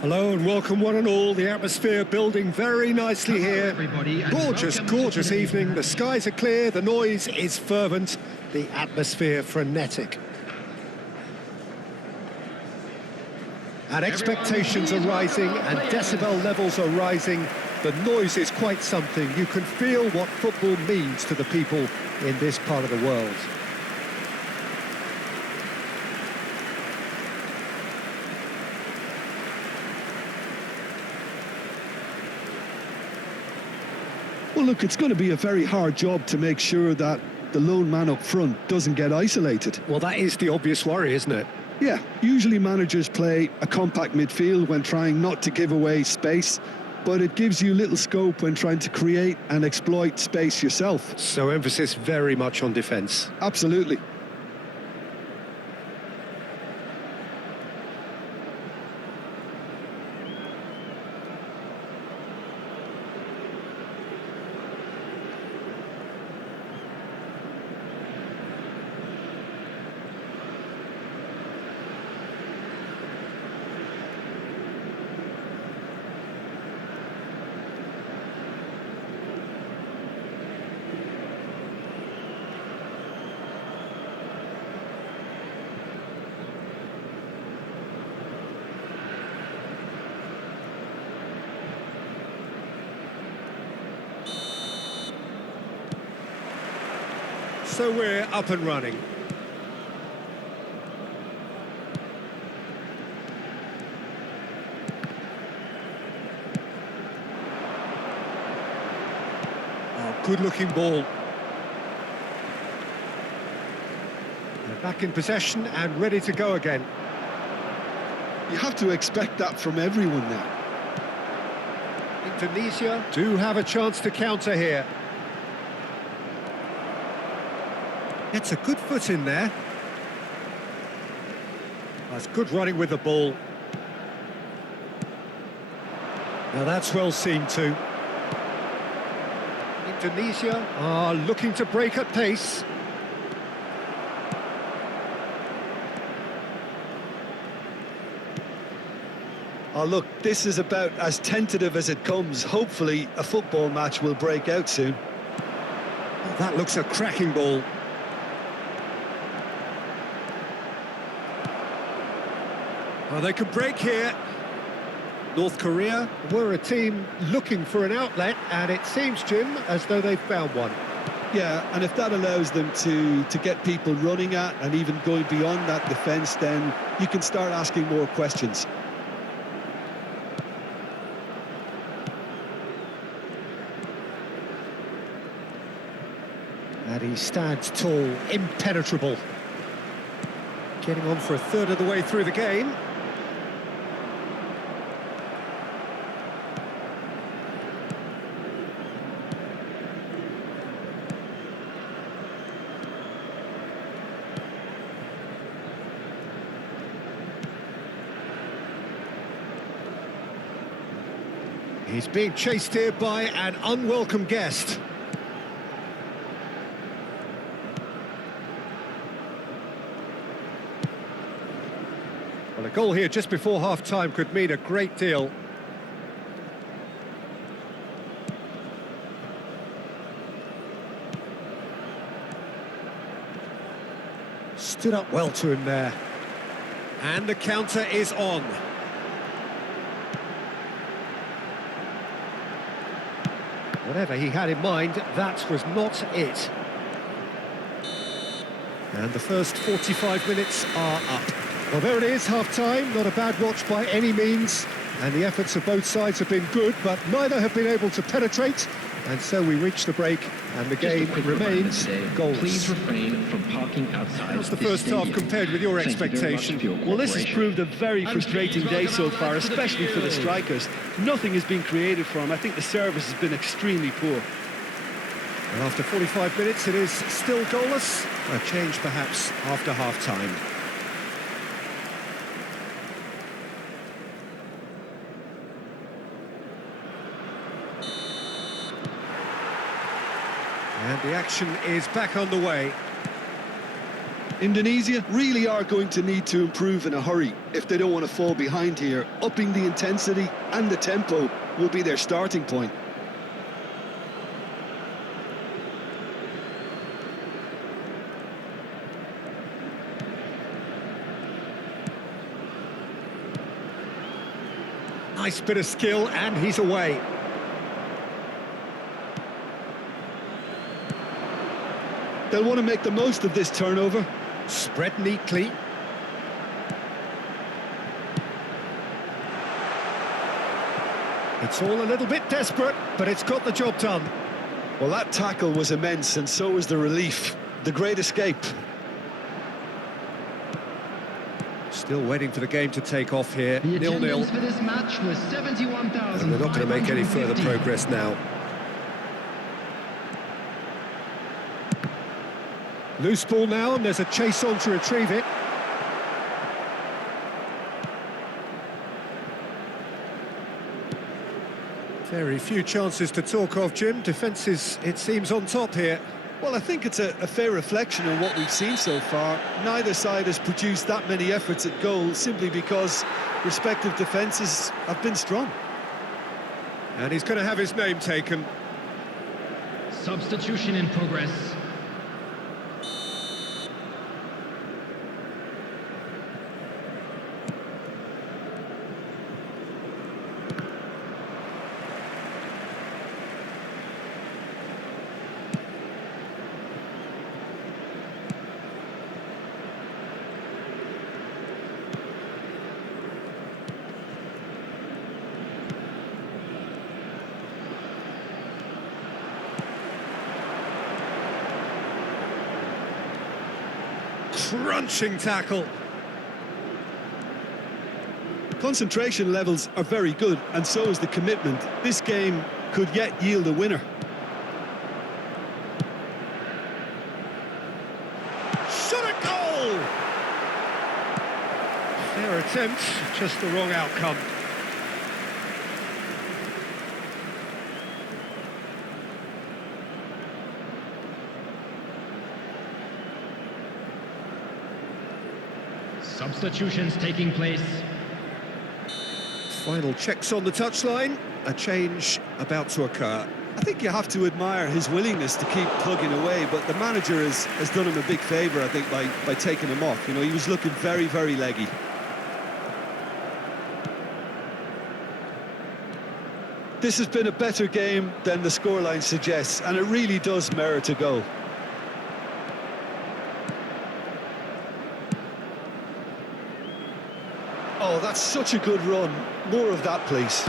Hello and welcome one and all. The atmosphere building very nicely here. Gorgeous, gorgeous evening. The skies are clear, the noise is fervent, the atmosphere frenetic. And expectations are rising and decibel levels are rising. The noise is quite something. You can feel what football means to the people in this part of the world. Well, look, it's going to be a very hard job to make sure that the lone man up front doesn't get isolated. Well, that is the obvious worry, isn't it? Yeah, usually managers play a compact midfield when trying not to give away space, but it gives you little scope when trying to create and exploit space yourself. So emphasis very much on defence. Absolutely. So we're up and running. Oh, good-looking ball. They're back in possession and ready to go again. You have to expect that from everyone now. Indonesia do have a chance to counter here. Gets a good foot in there. That's good running with the ball. Now that's well seen too. Indonesia are looking to break at pace. Oh, look, this is about as tentative as it comes. Hopefully, a football match will break out soon. Oh, that looks a cracking ball. Well, they could break here. North Korea were a team looking for an outlet, and it seems, Jim, as though they've found one. Yeah, and if that allows them to get people running at and even going beyond that defence, then you can start asking more questions. And he stands tall, impenetrable. Getting on for a third of the way through the game. He's being chased here by an unwelcome guest. Well, a goal here just before half-time could mean a great deal. Stood up well to him there. And the counter is on. Whatever he had in mind, that was not it. And the first 45 minutes are up. Well, there it is, half-time. Not a bad watch by any means. And the efforts of both sides have been good, but neither have been able to penetrate. And so we reach the break, and the game remains goalless. Please refrain from parking outside. How's the first half compared with your expectation? Well, this has proved a very frustrating day so far, especially for the strikers. Nothing has been created for them. I think the service has been extremely poor. And after 45 minutes, it is still goalless. A change, perhaps, after half-time. And the action is back on the way. Indonesia really are going to need to improve in a hurry if they don't want to fall behind here. Upping the intensity and the tempo will be their starting point. Nice bit of skill, and he's away. They'll want to make the most of this turnover. Spread neatly. It's all a little bit desperate, but it's got the job done. Well, that tackle was immense, and so was the relief. The great escape. Still waiting for the game to take off here. The 0-0. attendance for this match was 71,000. And we're not going to make any further progress now. Loose ball now, and there's a chase on to retrieve it. Very few chances to talk of, Jim. Defence is, it seems, on top here. Well, I think it's a fair reflection on what we've seen so far. Neither side has produced that many efforts at goal simply because respective defences have been strong. And he's going to have his name taken. Substitution in progress. Crunching tackle. Concentration levels are very good, and so is the commitment. This game could yet yield a winner. Shot a goal! Fair attempt, just the wrong outcome. Substitutions taking place. Final checks on the touchline. A change about to occur. I think you have to admire his willingness to keep plugging away, but the manager has done him a big favour, I think, by taking him off. You know, he was looking very, very leggy. This has been a better game than the scoreline suggests, and it really does merit a goal. Oh, that's such a good run. More of that, please.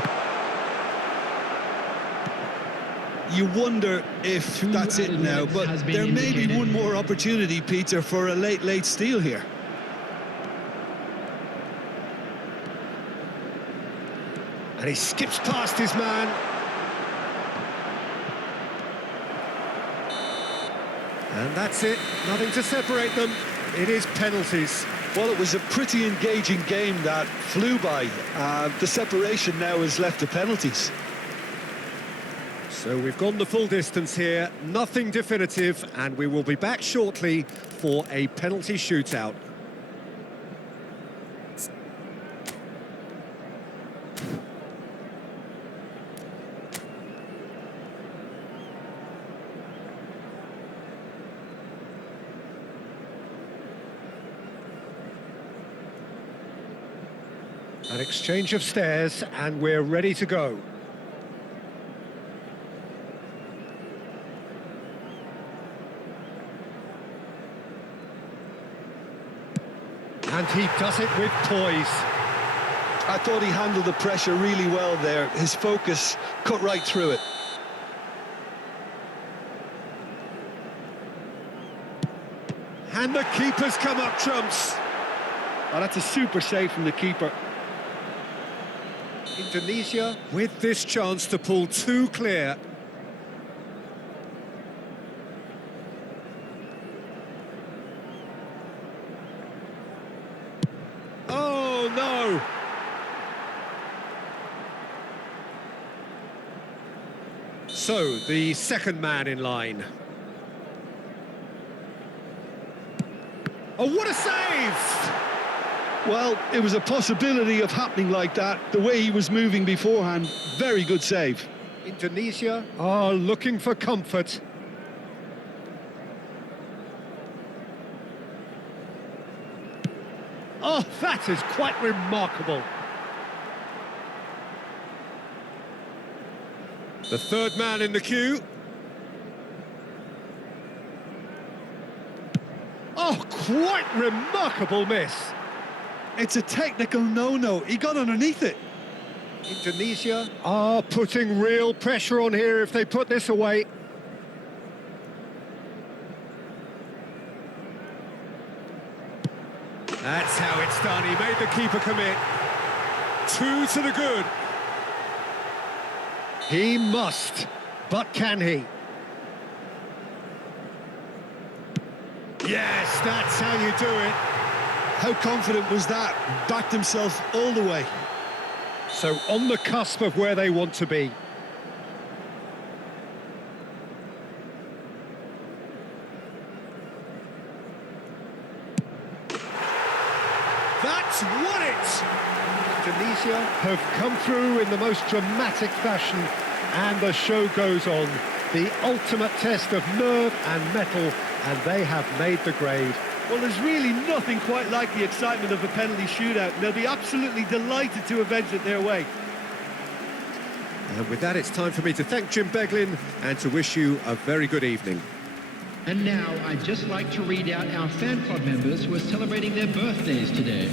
You wonder if that's it now, but there may be one more opportunity, Peter, for a late steal here. And he skips past his man. And that's it. Nothing to separate them. It is penalties. Well, it was a pretty engaging game that flew by. The separation now is left to penalties. So we've gone the full distance here. Nothing definitive, and we will be back shortly for a penalty shootout. An exchange of stares, and we're ready to go. And he does it with poise. I thought he handled the pressure really well there. His focus cut right through it. And the keeper's come up trumps. Oh, that's a super save from the keeper. Indonesia with this chance to pull two clear. Oh, no! So, the second man in line. Oh, what a save! Well, it was a possibility of happening like that. The way he was moving beforehand, very good save. Indonesia are looking for comfort. Oh, that is quite remarkable. The third man in the queue. Oh, quite remarkable miss. It's a technical no-no. He got underneath it. Indonesia are putting real pressure on here if they put this away. That's how it's done. He made the keeper commit. 2 to the good. He must, but can he? Yes, that's how you do it. How confident was that? Backed himself all the way. So on the cusp of where they want to be. That's won it! Indonesia have come through in the most dramatic fashion, and the show goes on. The ultimate test of nerve and mettle, and they have made the grade. Well, there's really nothing quite like the excitement of a penalty shootout. They'll be absolutely delighted to avenge it their way. And with that, it's time for me to thank Jim Beglin and to wish you a very good evening. And now I'd just like to read out our fan club members who are celebrating their birthdays today.